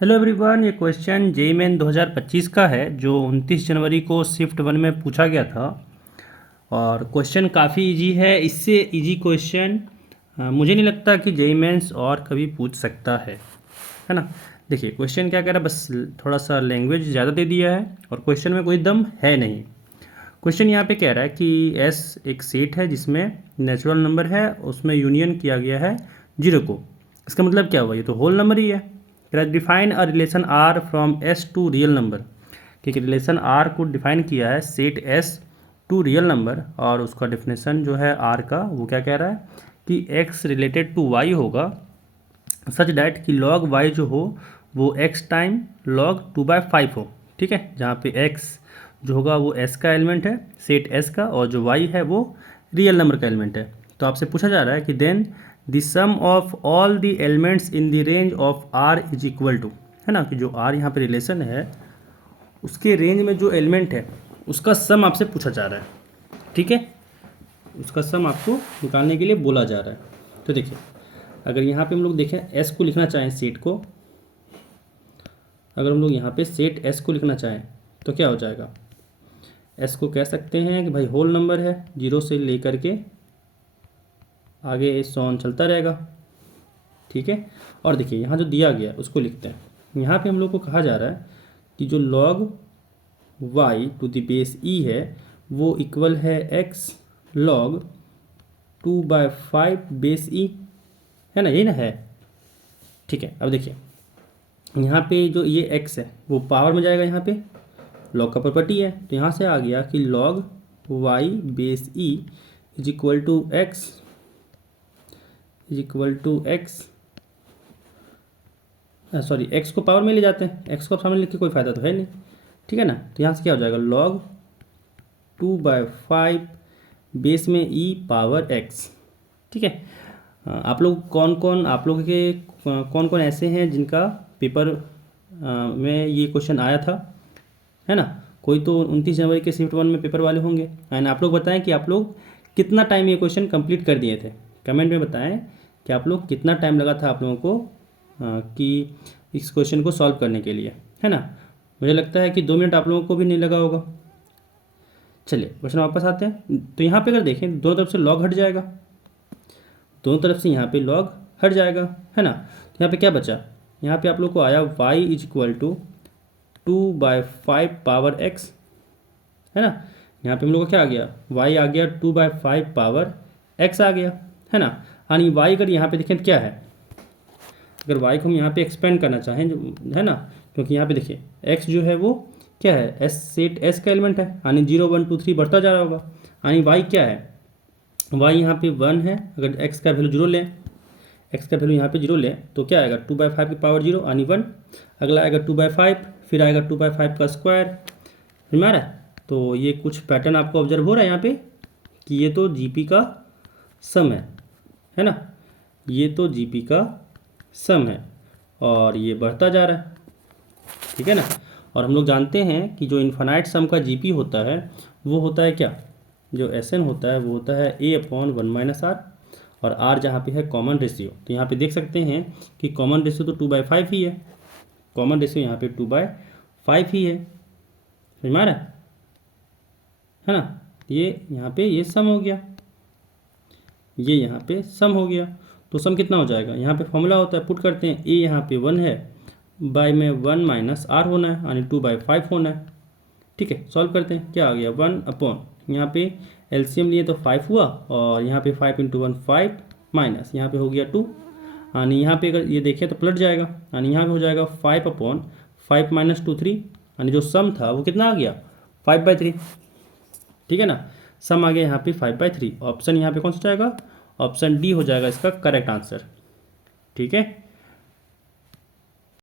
Hello everyone, ये question JEE main 2025 का है जो 29 जनवरी को शिफ्ट 1 में पूछा गया था। और क्वेश्चन काफ़ी इजी है। इससे इजी क्वेश्चन मुझे नहीं लगता कि जेईई मेंस और कभी पूछ सकता है ना। देखिए क्वेश्चन क्या कह रहा है, बस थोड़ा सा लैंग्वेज ज़्यादा दे दिया है और क्वेश्चन में कोई दम है नहीं। क्वेश्चन यहाँ पे कह रहा है कि एस एक सेट है जिसमें नेचुरल नंबर है, उसमें यूनियन किया गया है जीरो को। इसका मतलब क्या हुआ, ये तो होल नंबर ही है। Define a relation R from S to real number, क्योंकि रिलेशन आर को डिफाइन किया है set S to real number, और उसका डिफिनेशन जो है आर का वो क्या कह रहा है कि एक्स रिलेटेड टू वाई होगा सच डैट कि लॉग वाई जो हो वो एक्स टाइम लॉग 2/5 हो। ठीक है, जहाँ पे एक्स जो होगा वो एस का एलिमेंट है, सेट एस का, और जो वाई है वो रियल नंबर का एलिमेंट है। तो आपसे पूछा जा रहा है कि then the sum of all the elements in the range of R is equal to, है ना, कि जो आर यहाँ पे रिलेशन है उसके रेंज में जो एलिमेंट है उसका सम आपसे पूछा जा रहा है। ठीक है, उसका सम आपको निकालने के लिए बोला जा रहा है। तो देखिए, अगर यहाँ पे हम लोग देखें एस को लिखना चाहें सेट को, अगर हम लोग यहाँ पे सेट एस को लिखना चाहें तो क्या हो जाएगा, एस को कह सकते हैं कि भाई होल नंबर है, जीरो से लेकर के आगे सॉन चलता रहेगा। ठीक है, और देखिए यहाँ जो दिया गया उसको लिखते हैं। यहाँ पे हम लोग को कहा जा रहा है कि जो log y to the base e है वो इक्वल है x log 2/5 बेस e, है ना, यही ना है। ठीक है, अब देखिए यहाँ पे जो ये x है वो पावर में जाएगा, यहाँ पे log का प्रॉपर्टी है, तो यहाँ से आ गया कि log y बेस e is equal to x sorry x को पावर में ले जाते हैं, x को सामने लिख के कोई फ़ायदा तो है नहीं। ठीक है ना, तो यहाँ से क्या हो जाएगा log 2/5 बेस में e पावर x। ठीक है, आप लोग आप लोगों के कौन कौन ऐसे हैं जिनका पेपर में ये क्वेश्चन आया था, है ना। कोई तो 29 जनवरी के शिफ्ट 1 में पेपर वाले होंगे। एंड आप लोग बताएं कि आप लोग कितना टाइम ये क्वेश्चन कंप्लीट कर दिए थे। कमेंट में बताएं कि आप लोग कितना टाइम लगा था आप लोगों को कि इस क्वेश्चन को सॉल्व करने के लिए, है ना। मुझे लगता है कि 2 मिनट आप लोगों को भी नहीं लगा होगा। चलिए क्वेश्चन वापस आते हैं। तो यहाँ पे अगर देखें दोनों तरफ से लॉग हट जाएगा, दोनों तरफ से यहाँ पे लॉग हट जाएगा, है ना। तो यहाँ पे क्या बचा, यहाँ पे आप लोग को आया y is equal to 2/5 power x, है ना। यहाँ पे हम लोग को क्या आ गया, y आ गया 2/5 पावर x आ गया, है ना। यानी y अगर यहाँ पे देखें तो क्या है, अगर y को हम यहाँ पे एक्सपेंड करना चाहें जो, है ना, क्योंकि यहाँ पे देखिए x जो है वो क्या है, एस सेट एस का एलिमेंट है, यानी 0 1 2 3 बढ़ता जा रहा होगा। यानी y क्या है, y यहाँ पे 1 है, अगर x का वैल्यू 0 लें, x का वैल्यू यहाँ पे 0 लें तो क्या आएगा 2/5 की पावर 0 यानी 1। अगला आएगा 2/5, फिर आएगा 2/5 का स्क्वायर। समझ में आ रहा है। तो ये कुछ पैटर्न आपको ऑब्जर्व हो रहा है यहाँ पे कि ये तो जीपी का सम है ना, ये तो जीपी का सम है और ये बढ़ता जा रहा है। ठीक है ना, और हम लोग जानते हैं कि जो इन्फानाइट सम का जीपी होता है वो होता है क्या, जो एस एन होता है वो होता है a/1 - r, और r जहाँ पे है कॉमन रेशियो। तो यहाँ पे देख सकते हैं कि कॉमन रेशियो तो 2/5 ही है, कॉमन रेशियो यहाँ पे 2/5 ही है। समझ में आ रहा है ना। ये यहाँ पे ये सम हो गया, ये यहाँ पे सम हो गया। तो सम कितना हो जाएगा, यहाँ पे फॉर्मूला होता है, पुट करते हैं, a यहाँ पे 1 है, बाय में 1 - r होना है यानी 2/5 होना है। ठीक है, सॉल्व करते हैं, क्या आ गया 1 अपॉन, यहाँ पे एलसीएम लिए तो 5 हुआ, और यहाँ पे 5 × 1 5 माइनस यहाँ पे हो गया 2, यानी यहाँ पे अगर ये देखें तो पलट जाएगा, यानी यहाँ पे हो जाएगा 5/5 - 2 3, यानी जो सम था वो कितना आ गया 5/3। ठीक है ना, सम आ गया यहाँ पे 5/3। ऑप्शन यहाँ पे कौन सा जाएगा, ऑप्शन डी हो जाएगा इसका करेक्ट आंसर। ठीक है।